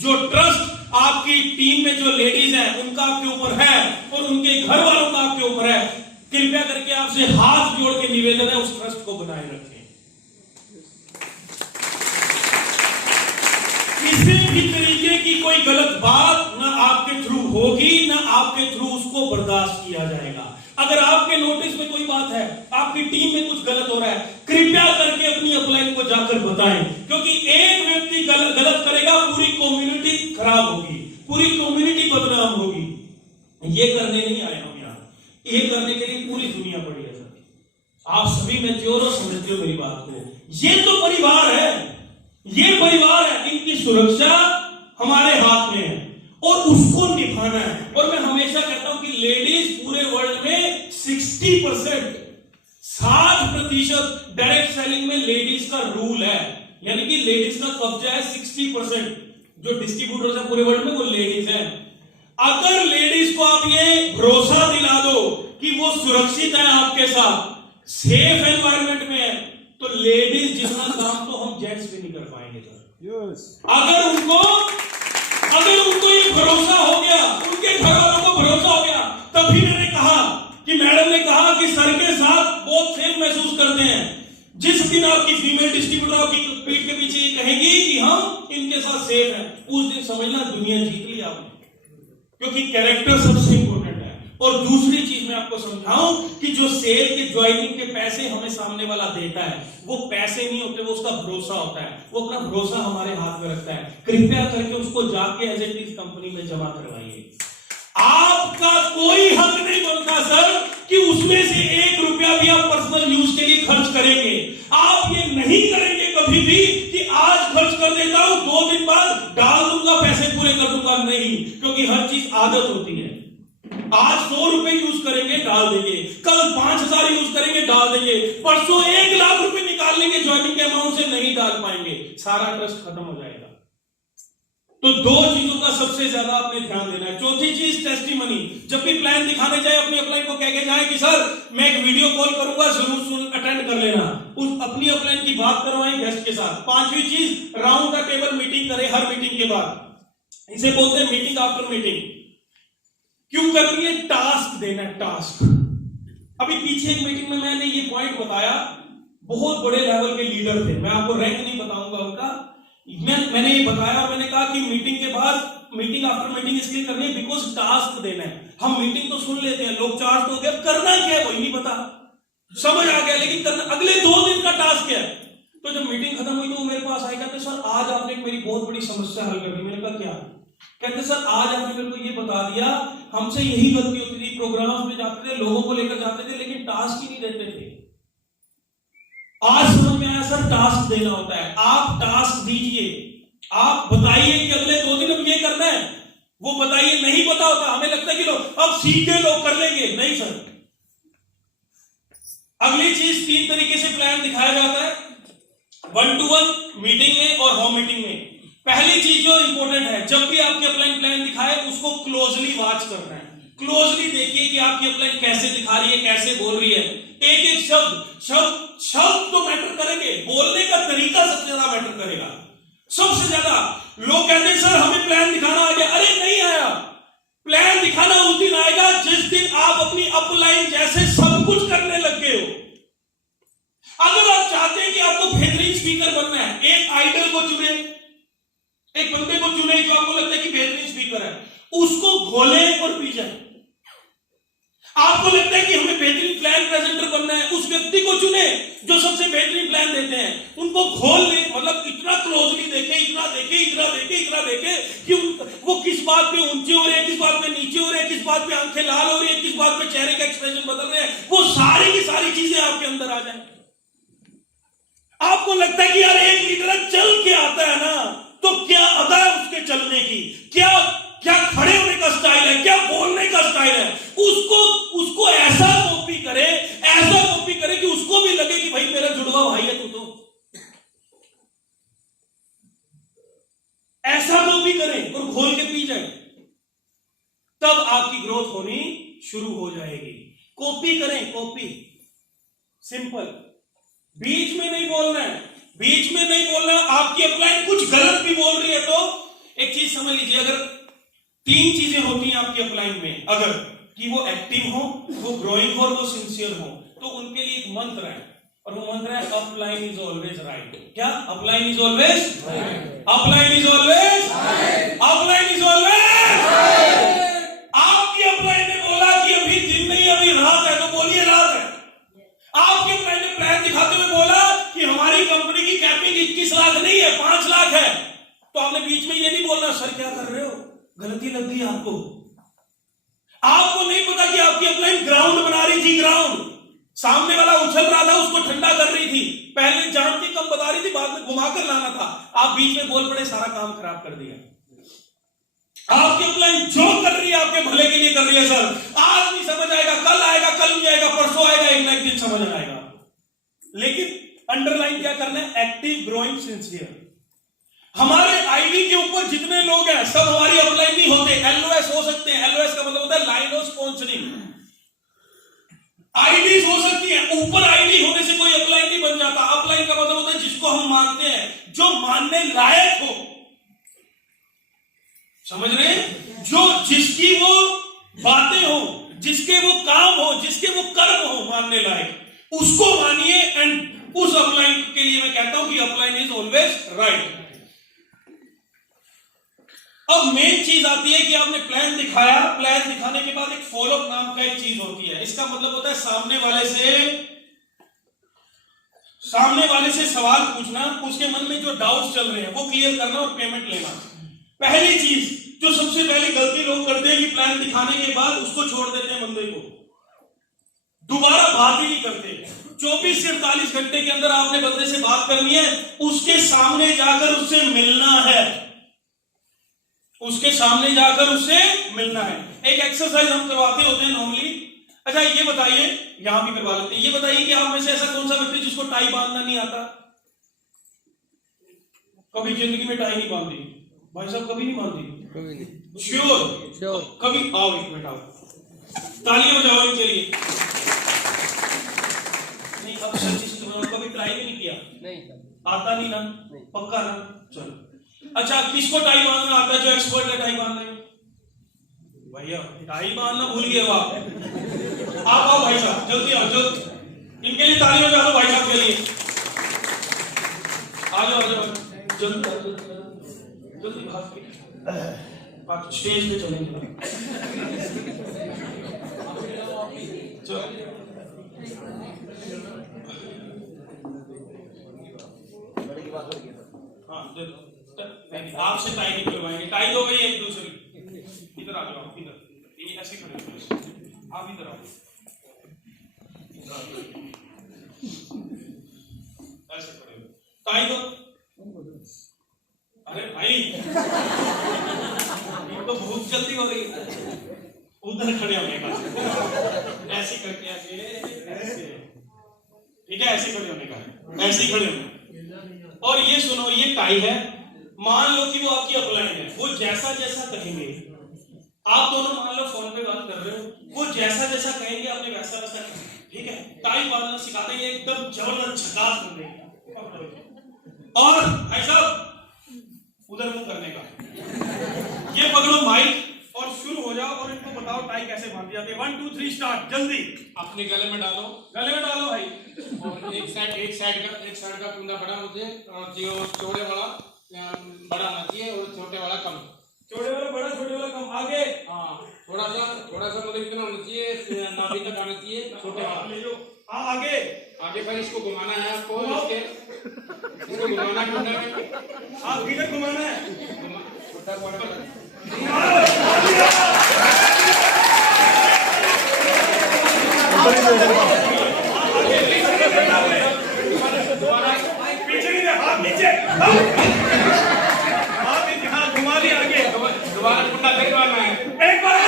जो ट्रस्ट आपकी टीम में जो लेडीज हैं उनका आपके ऊपर है और उनके घर वालों का आपके ऊपर है, कृपया करके आपसे हाथ जोड़ के निवेदन है उस ट्रस्ट को बनाए रखें। किसी भी तरीके की कोई गलत बात ना आपके थ्रू होगी, ना आपके थ्रू उसको बर्दाश्त किया जाएगा। अगर आपके नोटिस में कोई बात है, आपकी टीम में कुछ गलत हो रहा है, कृपया करके अपनी अपलाइन को जाकर बताएं, क्योंकि एक व्यक्ति गलत करेगा, पूरी कम्युनिटी खराब होगी, पूरी कम्युनिटी बदनाम होगी। ये करने नहीं आए हम यहाँ, ये करने के लिए पूरी दुनिया पड़ी है सर। आप सभी मैच्योर हो, समझते हो मेरी बात को। ये तो परिवार है, ये परिवार है, इनकी सुरक्षा हमारे हाथ में है और उसको निभाना है। और मैं हमेशा कहता हूं कि लेडीज पूरे वर्ल्ड में 60% डायरेक्ट सेलिंग में लेडीज का रूल है, यानी कि लेडीज का कब्जा है। 60% जो डिस्ट्रीब्यूटर्स है पूरे वर्ल्ड में वो लेडीज हैं। अगर लेडीज को आप ये भरोसा दिला दो कि वो सुरक्षित है, आपके साथ सेफ एनवायरनमेंट में है, तो लेडीज जितना काम तो हम जेंट्स भी नहीं कर पाएंगे सर। अगर उनको ये भरोसा हो गया, उनके घर वालों को भरोसा हो गया, तभी मैंने कहा कि मैडम ने कहा कि सर के साथ बहुत सेफ महसूस करते हैं। जिस दिन आपकी फीमेल डिस्ट्रीब्यूटर आपकी पीठ के पीछे ये कहेगी कि हम इनके साथ सेफ हैं, उस दिन समझना दुनिया जीत ली आपने, क्योंकि कैरेक्टर सबसे इंपॉर्टेंट है। और दूसरी चीज मैं आपको समझाऊं कि जो सेल के ज्वाइनिंग के पैसे हमें सामने वाला देता है, वो पैसे नहीं होते, वो उसका भरोसा होता है। वो अपना भरोसा हमारे हाथ में रखता है। कृपया करके उसको जाके एज इट इज कंपनी में जमा करवाइए। आपका कोई हक नहीं बनता सर कि उसमें से 1 रुपया भी आप पर्सनल यूज के लिए खर्च करेंगे। आप ये नहीं करेंगे कभी भी कि आज खर्च कर देता हूं, 2 दिन बाद डाल दूंगा, पैसे पूरे कर दूंगा, नहीं, क्योंकि हर चीज आदत होती है। आज 100 रुपए यूज करेंगे, डाल देंगे, कल 5000 यूज करेंगे, डाल देंगे, परसों 1 लाख रुपए निकाल लेंगे ज्वाइनिंग के अमाउंट से, नहीं डाल पाएंगे, सारा ट्रस्ट खत्म हो जाएगा। तो 2 चीजों का सबसे ज्यादा आपने ध्यान देना है। चौथी चीज टेस्टिमनी। जब भी प्लान दिखाने जाए अपनी अपलाइन को कह के जाए कि सर मैं एक वीडियो कॉल करूंगा, जरूर अटेंड कर लेना, उस अपनी अपलाइन की बात करवाएं गेस्ट के साथ। 5वीं चीज, राउंड द टेबल मीटिंग करें हर मीटिंग के बाद। इसे बोलते हैं मीटिंग आफ्टर मीटिंग। क्यों करनी है? टास्क देना है, टास्क। अभी पीछे एक मीटिंग में मैंने ये पॉइंट बताया, बहुत बड़े लेवल के लीडर थे, मैं आपको रैंक नहीं बताऊंगा उनका, मैंने ये बताया, मैंने कहा कि मीटिंग के बाद मीटिंग आफ्टर मीटिंग इसलिए करनी है बिकॉज टास्क देना है। हम मीटिंग तो सुन लेते हैं, लोग चार्ज तो हो गया, करना क्या है वही नहीं पता, समझ आ गया, लेकिन करना अगले 2 दिन का टास्क क्या है। तो जब मीटिंग खत्म हुई तो वो मेरे पास आएगा, तो सर आज आपने मेरी बहुत बड़ी समस्या हल कर दी। मैंने कहा क्या? कहते सर आज आपने मेरे को ये बता दिया, हमसे यही गलती होती थी, प्रोग्राम्स में जाते थे, लोगों को लेकर जाते थे, लेकिन टास्क ही नहीं देते थे। आज समझ में आया सर, टास्क देना होता है। आप टास्क दीजिए, आप बताइए कि अगले 2 दिन हम ये करना है, वो बताइए। नहीं पता होता, हमें लगता है कि लोग अब सीधे लोग कर लेंगे, नहीं सर। अगली चीज, 3 तरीके से प्लान दिखाया जाता है, 1-to-1 मीटिंग में और होम मीटिंग में। पहली चीज जो इंपॉर्टेंट है, जब भी आपकी अपलाइन प्लान दिखाए उसको क्लोजली वॉच करना है। क्लोजली देखिए कि आपकी अपलाइन कैसे दिखा रही है, कैसे बोल रही है। एक एक शब्द तो मैटर करेंगे, बोलने का तरीका सबसे ज्यादा मैटर करेगा। सबसे ज्यादा लोग कहते हैं सर हमें प्लान दिखाना आ गया, अरे नहीं आया। प्लान दिखाना उस दिन आएगा जिस दिन आप अपनी अपलाइन जैसे सब कुछ करने लग गए हो। अगर आप चाहते हैं कि आपको बेहतरीन स्पीकर बनना है, एक आइडल को चुने, एक बंदे को चुने जो आपको लगता है कि बेहतरीन स्पीकर है, उसको घोले और पी जाए। आपको लगता है कि हमें बेहतरीन प्लान प्रेजेंटर बनना है, उस व्यक्ति को चुने जो सबसे बेहतरीन प्लान देते हैं, उनको घोल ले, मतलब इतना क्लोजली देखे, इतना देखे कि वो किस बात पे ऊंचे हो रहे हैं, किस बात पे नीचे हो रहे हैं, किस बात पे आंखें लाल हो रही है, किस बात पे चेहरे का एक्सप्रेशन बदल रहे हैं, वो सारी की सारी चीजें आपके अंदर आ जाए। आपको लगता है कि यार एक लीडर चल के आता है ना, तो क्या अदा है उसके चलने की, क्या खड़े होने का स्टाइल है, क्या बोलने का स्टाइल है, उसको ऐसा कॉपी करे कि उसको भी लगे कि भाई मेरा जुड़वा भाई है तू, तो ऐसा कॉपी करें और घोल के पी जाए, तब आपकी ग्रोथ होनी शुरू हो जाएगी। कॉपी करें, कॉपी सिंपल, बीच में नहीं बोलना है, बीच में नहीं बोलना। आपकी अपलाइन कुछ गलत भी बोल रही है तो एक चीज समझ लीजिए, अगर 3 चीजें होती हैं आपकी अपलाइन में, अगर कि वो एक्टिव हो, वो ग्रोइंग हो और वो सिंसियर हो, तो उनके लिए एक मंत्र है, और वो मंत्र है अपलाइन इज ऑलवेज राइट। क्या? Upline is always right. Upline is always right. Upline is always right. आपकी अपलाइन ने बोला कि अभी दिन नहीं अभी रात है, तो बोलिए रात है। आपके अपलाइन ने प्लान दिखाते हुए बोला कि हमारी कंपनी की कैपिंग 21 लाख नहीं है 5 लाख है, तो आपने बीच में ये नहीं बोलना सर क्या कर रहे हो, गलती लग गई आपको। आपको नहीं पता कि आपकी अपलाइन ग्राउंड बना रही थी, ग्राउंड। सामने वाला उछल रहा था, उसको ठंडा कर रही थी, पहले जान के कम बता रही थी, बाद में घुमाकर लाना था। आप बीच में बोल पड़े, सारा काम खराब कर दिया। आपकी अपलाइन जो कर रही है आपके भले के लिए कर रही है सर। आज नहीं समझ आएगा, कल आएगा, कल नहीं आएगा, परसों आएगा, एक ना एक दिन समझ आएगा। लेकिन अंडरलाइन क्या करना है? Active, growing, sincere. हमारे आईडी के ऊपर जितने लोग हैं सब हमारी अपलाइन नहीं होते, एलओएस हो सकते हैं। एलओएस का मतलब होता है लाइन ऑफ स्पॉन्सरिंग। आईडी हो सकती है, ऊपर आईडी होने से कोई अपलाइन नहीं बन जाता। अपलाइन का मतलब होता है जिसको हम मानते हैं, जो मानने लायक हो। समझ रहे हैं? जो जिसकी वो बातें हो, जिसके वो काम हो, जिसके वो कर्म हो मानने लायक, उसको मानिए। एंड उस अपलाइन के लिए मैं कहता हूं कि अपलाइन इज ऑलवेज राइट। अब मेन चीज आती है कि आपने प्लान दिखाया, प्लान दिखाने के बाद एक फॉलोअप नाम का एक चीज होती है। इसका मतलब होता है सामने वाले से सवाल पूछना, उसके मन में जो डाउट्स चल रहे हैं वो क्लियर करना और पेमेंट लेना। पहली चीज जो सबसे पहले गलती लोग करते हैं कि प्लान दिखाने के बाद उसको छोड़ देते हैं, बंदे को दोबारा बात ही नहीं करते। 24 से 48 घंटे के अंदर आपने बंदे से बात करनी है, उसके सामने जाकर उससे मिलना है, उसके सामने जाकर उससे मिलना है। एक एक्सरसाइज हम करवाते होते हैं नॉर्मली। अच्छा ये बताइए, यहां भी करवा लेते हैं, ये बताइए कि आप में से ऐसा कौन सा व्यक्ति जिसको टाई बांधना नहीं आता? कभी जिंदगी में टाई नहीं बांधी? भाई साहब कभी नहीं बांधी? कभी नहीं। श्योर? कभी? आओ एक मिनट, आओ, तालियां बजाओ इनके लिए। नहीं अब सच कभी ट्राई भी नहीं किया? नहीं। आता नहीं ना? पक्का ना? चलो अच्छा, किसको टाई बांधना आता है? जो एक्सपर्ट है टाई बांधने में? भैया टाई बांधना भूल गए हो आप आओ भाई साहब, जल्दी आओ, जल्दी इनके लिए तालियां बजा दो भाई साहब के लिए। आ जाओ, आ जाओ, जल्दी जल्दी भाग के आप स्टेज पे चलेंगे। चलो हाँ, आपसे टाई नहीं करवाएंगे, टाई दो भाई एक दूसरे। इधर आ जाओ, इधर, ये ऐसे खड़े हो, आप इधर आओ, ऐसे खड़े हो, टाई दो। अरे भाई ये तो बहुत जल्दी हो रही है, उधर खड़े होने का, ऐसे करके ऐसे, ठीक है, ऐसे खड़े होने का, ऐसे ही खड़े होने। और ये सुनो, ये टाई है, मान लो कि वो आपकी अपलाइन है, वो जैसा जैसा कहेंगे, आप दोनों मान लो फोन पे बात कर रहे हो, वो जैसा जैसा कहेंगे आपने वैसा वैसा, ठीक है, टाई बांधना सिखा देंगे, एकदम जबरदस्त झकास कर देंगे। और भाई साहब उधर मुंह करने का, ये पकड़ो माइक और शुरू हो जाओ और इनको बताओ टाई कैसे बांधी जाती है। 1 2 3 स्टार्ट, जल्दी। अपने गले में डालो, गले में डालो भाई। और एक साइड का कुंडा बड़ा मुझे, जो चौड़े वाला बड़ा होना चाहिए और छोटे वाला कम। चौड़े वाला बड़ा, छोटे वाला कम। आगे हाँ, थोड़ा सा मतलब इतना होना चाहिए, नाभि तक आना चाहिए, छोटे वाला ले लो। हाँ आगे फिर इसको घुमाना है आपको, इसको घुमाना है, हाँ किधर घुमाना है? छोटा वाला पीछे नहीं, हाथ नीचे, हाथ नीचे, हाँ घुमा दिया आगे। दोबारा कुंडा लगवाना है, एक बार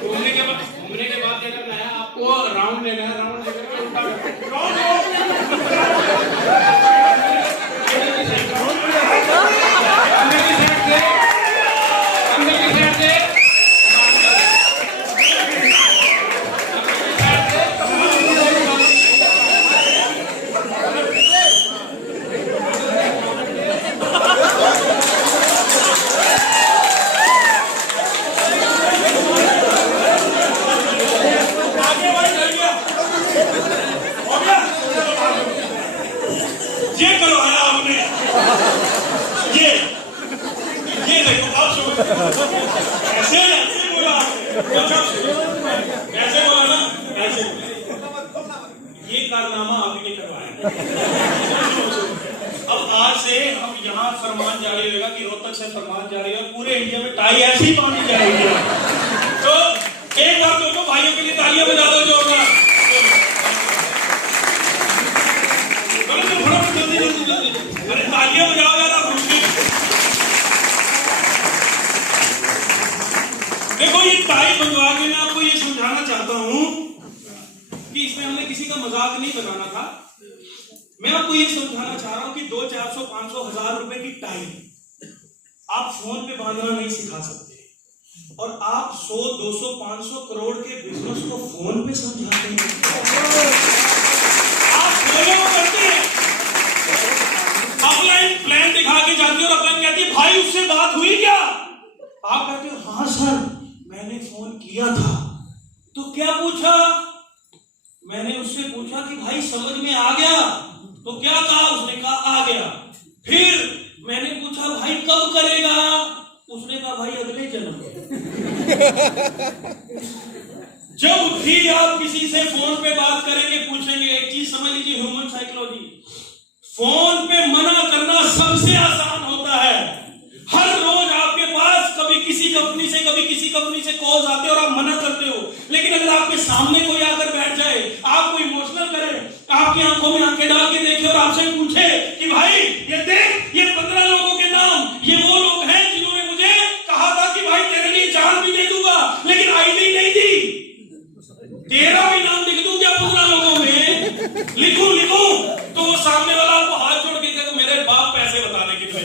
घूमने के बाद क्या करना है आपको? राउंड लेना है, राउंड लेकर उल्टा अंदर की साइड से अब आज से हम यहाँ फरमान जारी होगा कि रोहतक से फरमान जारी है, पूरे इंडिया में टाई ऐसी ही बांधी जाएगी। तो एक बार दोनों भाइयों के लिए तालियां बजा दो जो होगा। अरे तालियां बजाओ यार आप खुशी। देखो ये टाई बनवा के मैं आपको ये समझाना चाहता हूं कि इसमें हमने किसी का मजाक नहीं बनाना था। मैं आपको ये समझाना चाह रहा हूं कि 200, 400, 500, 1000 रुपए की टाई आप फोन पे बांधना नहीं सिखा सकते, और आप 100, 200, 500 करोड़ के बिजनेस को फोन पे समझाते हैं। आप फॉलो करते हैं, ऑफलाइन प्लान दिखा के जाते हो और अपलाइन कहती है भाई उससे बात हुई क्या? आप कहते हो हाँ सर मैंने फोन किया था। तो क्या पूछा? मैंने उससे पूछा कि भाई समझ में आ गया? तो क्या कहा? उसने कहा आ गया। फिर मैंने पूछा भाई कब करेगा? उसने कहा भाई अगले जन्म में। जब भी आप किसी से फोन पे बात करेंगे पूछेंगे, एक चीज समझ लीजिए ह्यूमन साइकोलॉजी, फोन पे मना करना सबसे आसान होता है। हर रोज आपके पास कभी किसी कंपनी से कभी किसी कंपनी से कॉल्स आते हैं और आप मना करते हो, लेकिन अगर आपके सामने कोई आकर बैठ जाए, आपको इमोशनल करे, आपकी आंखों में आंखें डाल के देखे और आपसे पूछे कि भाई ये देख ये 15 लोगों के नाम, ये वो लोग हैं जिन्होंने मुझे कहा था कि भाई तेरे लिए जान भी दे दूंगा लेकिन आईडी नहीं दी, तेरा भी नाम लिख दूं क्या 15 लोगों में? लिखूं तो वो सामने वाला आपको हाथ जोड़ के कहेगा मेरे बाप पैसे बताने के लिए,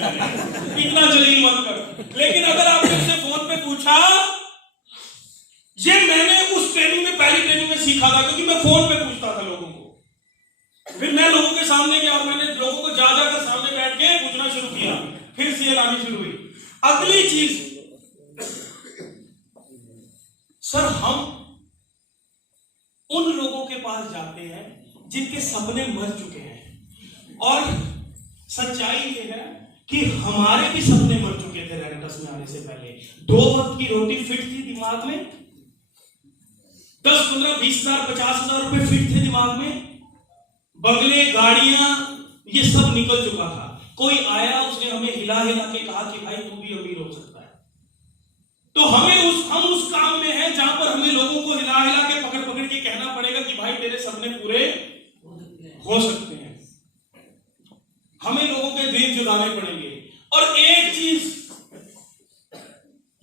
इतना जलील मत कर। लेकिन अगर आपने उससे फोन पे पूछा, ये मैंने उस ट्रेनिंग में पहली ट्रेनिंग में सीखा था, क्योंकि मैं फोन पे पूछता था लोगों को। फिर मैं लोगों के सामने गया और मैंने लोगों को जा जाकर सामने बैठ के पूछना शुरू किया, फिर शेयर आनी शुरू हुई। अगली चीज, सर हम उन लोगों के पास जाते हैं जिनके सपने मर चुके हैं, और सच्चाई ये है कि हमारे भी सपने मर चुके थे रेनेटस में आने से पहले। 2 वक्त की रोटी फिट थी दिमाग में, 10, 15, 20 हजार, 50 हजार रुपए फिट थे दिमाग में, बंगले, गाड़ियां, ये सब निकल चुका था। कोई आया उसने हमें हिला हिला के कहा कि भाई तू भी अमीर हो सकता है। तो हम उस काम में हैं जहां पर हमें लोगों को हिला हिला के पकड़ पकड़ के कहना पड़ेगा कि भाई तेरे सपने पूरे हो सकते हैं। हमें लोगों के ड्रीम जुटाने पड़ेंगे। और एक चीज,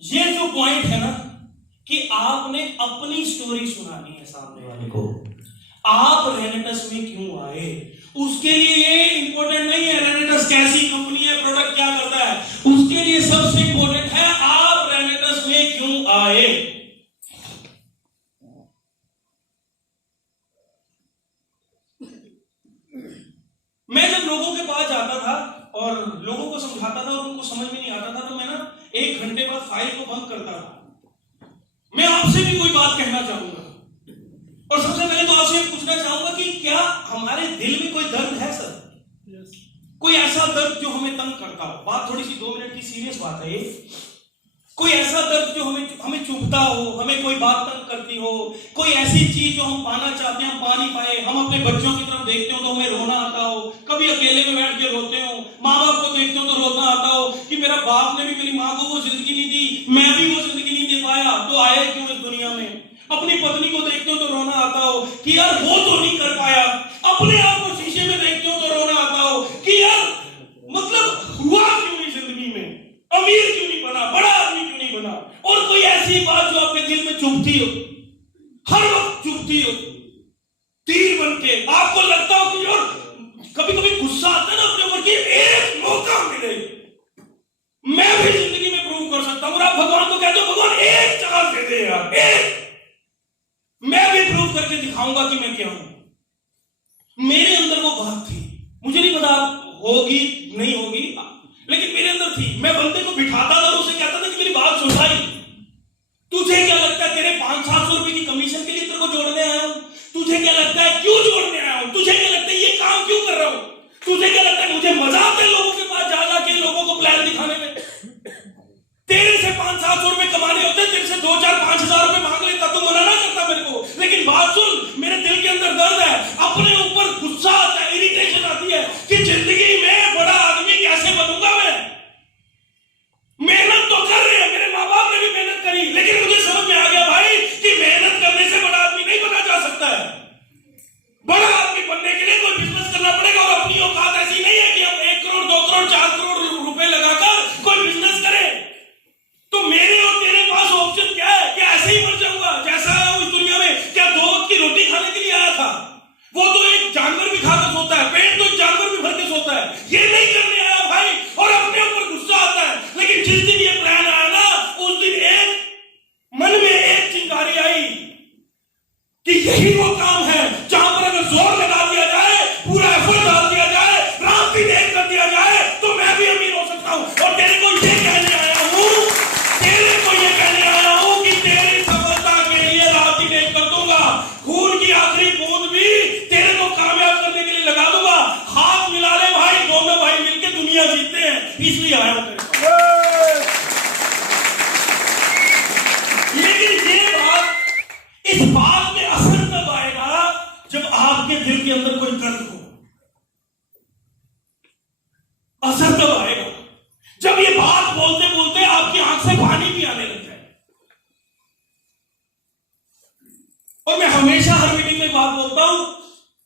ये जो पॉइंट है ना कि आपने अपनी स्टोरी सुनानी है सामने वाले को, आप रेनेटस में क्यों आए, उसके लिए ये इंपॉर्टेंट नहीं है रेनेटस कैसी कंपनी है, प्रोडक्ट क्या करता है, उसके लिए सबसे इंपॉर्टेंट है आप रेनेटस में क्यों आए। मैं जब लोगों के पास जाता था और लोगों को समझाता था और उनको समझ में नहीं आता था, तो मैं ना 1 घंटे बाद फाइल को बंद करता था। मैं आपसे भी कोई बात कहना चाहूंगा, और सबसे पहले तो आपसे पूछना चाहूंगा कि क्या हमारे दिल में कोई दर्द है सर? कोई ऐसा दर्द जो हमें तंग करता हो? बात थोड़ी सी 2 मिनट की सीरियस बात है ये। कोई ऐसा दर्द जो हमें चुभता हो, हमें कोई बात तंग करती हो, कोई ऐसी चीज जो हम पाना चाहते हैं हम पा नहीं पाए, हम अपने बच्चों की तरफ देखते हो तो हमें रोना आता हो, कभी अकेले में बैठ के रोते हो, माँ बाप को देखते हो तो रोना आता हो कि मेरा बाप ने भी मेरी माँ को वो जिंदगी नहीं दी, मैं भी वो जिंदगी नहीं दे पाया, तो आए क्यों इस दुनिया में। अपनी पत्नी को देखते हो तो रोना आता हो कि यार वो तो नहीं कर पाया, अपने आप को शीशे में देखते हो तो रोना आता हो कि यार मतलब हुआ क्यों नहीं जिंदगी में, अमीर क्यों नहीं बना, बड़ा आदमी क्यों नहीं बना। और कोई ऐसी बात जो आपके दिल में चुभती हो, हर वक्त चुभती हो, तीर बन के आपको लगता हो कि यार कभी कभी गुस्सा आता है ना अपने ऊपर कि एक मौका मिले, मैं भी जिंदगी में प्रूव कर सकता हूं। और आप भगवान को कहते हो भगवान एक चांस दे दे यार, एक, मैं भी प्रूव करके दिखाऊंगा कि मैं क्या हूं। मेरे अंदर वो बात थी, मुझे नहीं पता होगी नहीं होगी, लेकिन मेरे अंदर थी। मैं बंदे को बिठाता था और उसे कहता था कि मेरी बात सुन भाई, तुझे क्या लगता है तेरे 500-700 रुपए की कमीशन के लिए तेरे को जोड़ने आया हूं? तुझे क्या लगता है क्यों जोड़ने आया हूं? तुझे क्या लगता है ये काम क्यों कर रहा हूं? तुझे क्या लगता है मुझे मजा आता है लोगों के पास जा के लोगों को प्लान दिखाने में? तेरे से 500-700 रुपए कमाने होते, तेरे से 2-4-5 हजार रुपए मांग लेता तो मना ना करता मेरे को। लेकिन बात सुन, मेरे दिल के अंदर दर्द है, अपने ऊपर गुस्सा आता है, इरिटेशन बड़ा आदमी बनने के लिए कोई बिजनेस करना पड़ेगा और अपनी औकात ऐसी नहीं है कि हम 1 करोड़ 2 करोड़ 4 करोड़ रुपए लगाकर कोई बिजनेस करें। तो मेरे और तेरे पास ऑप्शन क्या है? क्या ऐसे ही मर जाऊंगा जैसा आया हूं इस दुनिया में? क्या 2 वक्त की रोटी खाने के लिए आया था? वो तो एक जानवर भी खाकर सोता है, पेट तो एक जानवर भी भर के सोता है। ये नहीं करने आया भाई, और अपने ऊपर गुस्सा आता है। लेकिन जिस दिन ये प्लान आया ना, उस दिन एक मन में एक चिंगारी आई कि यही वो काम है जहां पर अगर जोर लगा दिया जाए, पूरा एफर्ट डाल दिया जाए, रात दिन एक कर दिया जाए, तो मैं भी अमीर हो सकता हूं। और तेरे को ये कहने आया हूं, तेरे को ये कहने आया हूं कि तेरी सफलता के लिए रात दिन एक कर दूंगा। खून की आखिरी बूंद भी तेरे को कामयाब करने के लिए लगा दूंगा। हाथ मिला ले भाई, दोनों भाई मिलकर दुनिया जीतते हैं, इसलिए आया हूं तेरे पास। लेकिन ये बात, इस बात में असर तब आएगा जब आपके दिल के अंदर कोई दर्द हो। असर तब आएगा जब ये बात बोलते बोलते आपकी आंख से पानी भी आने लग जाए। और मैं हमेशा हर मीटिंग में बात बोलता हूं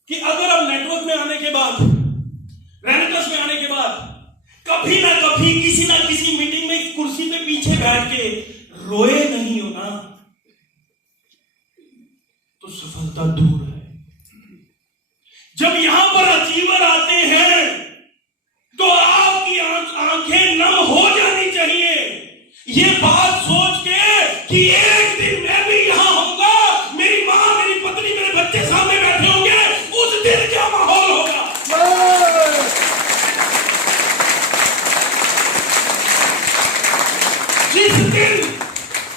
कि अगर आप नेटवर्क में आने के बाद, रेनेटस में आने के बाद कभी ना कभी किसी ना किसी मीटिंग में कुर्सी पे पीछे बैठ के रोए नहीं हो ना, तो सफलता दूर है। जब यहां पर अचीवर आते हैं तो आपकी आंखें नम हो जानी चाहिए, ये बात सोच के कि एक दिन मैं भी यहां होऊंगा, मेरी मां, मेरी पत्नी, मेरे बच्चे सामने बैठे होंगे, उस दिन क्या माहौल होगा। जिस दिन,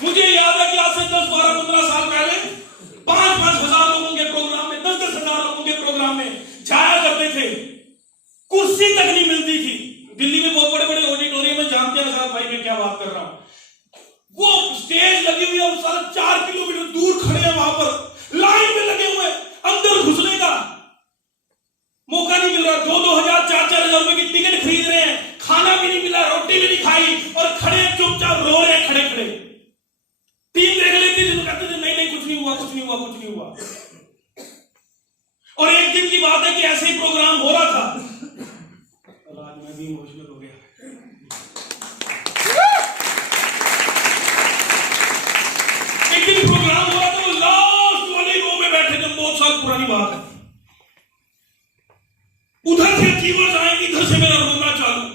मुझे याद है कि आज से 10, 12, 15 साल पहले 5-5 हजार लोगों के प्रोग्राम में, 10-10 हजार लोगों के प्रोग्राम में जाया करते थे, कुर्सी तक नहीं मिलती थी। दिल्ली में बहुत बड़े बड़े ऑडिटोरियम में, जानते हैं साहब भाई मैं क्या बात कर रहा हूं, वो स्टेज लगी हुई है, सारा 4 किलोमीटर दूर खड़े हैं, वहां पर लाइन में लगे हुए, अंदर घुसने का मौका नहीं मिल रहा। 2-2 हजार 4-4 हजार रुपए की टिकट खरीद रहे हैं, खाना भी नहीं मिला, रोटी भी नहीं खाई, और खड़े चुपचाप रो रहे हैं खड़े खड़े। टीम देख लेती थी तो कहते थे नहीं नहीं कुछ नहीं हुआ, कुछ नहीं हुआ, कुछ नहीं हुआ। और एक दिन की बात है कि ऐसे ही प्रोग्राम हो रहा था, आज मैं भी इमोशनल हो गया। एक दिन प्रोग्राम हो रहा था, लास्ट वाले रो में बैठे थे, बहुत साल पुरानी बात है। उधर से अचीवर्स आए, इधर से मेरा रोना चालू,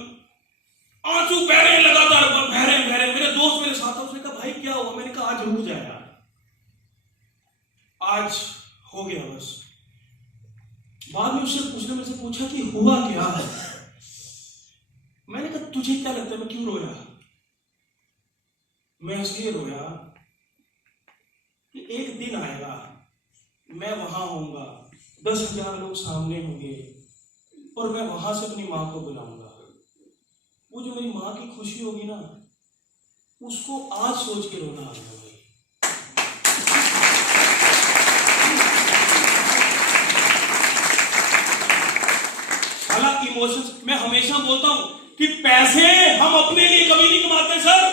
आंसू बह रहे लगातार, बह रहे। मेरे दोस्त मेरे साथ, उसने कहा भाई क्या हुआ? मैंने कहा आज रुक जाएगा, आज हो गया बस। बाद में उसने मेरे से पूछा कि हुआ क्या? मैंने कहा तुझे क्या लगता है मैं क्यों रोया? मैं इसलिए रोया कि एक दिन आएगा, मैं वहां होऊंगा, 10,000 लोग सामने होंगे, और मैं वहां से अपनी मां को बुलाऊंगा। वो जो मेरी मां की खुशी होगी ना, उसको आज सोच के रोना आ गया भाई। साला इमोशंस, मैं हमेशा बोलता हूं कि पैसे हम अपने लिए कभी नहीं कमाते सर,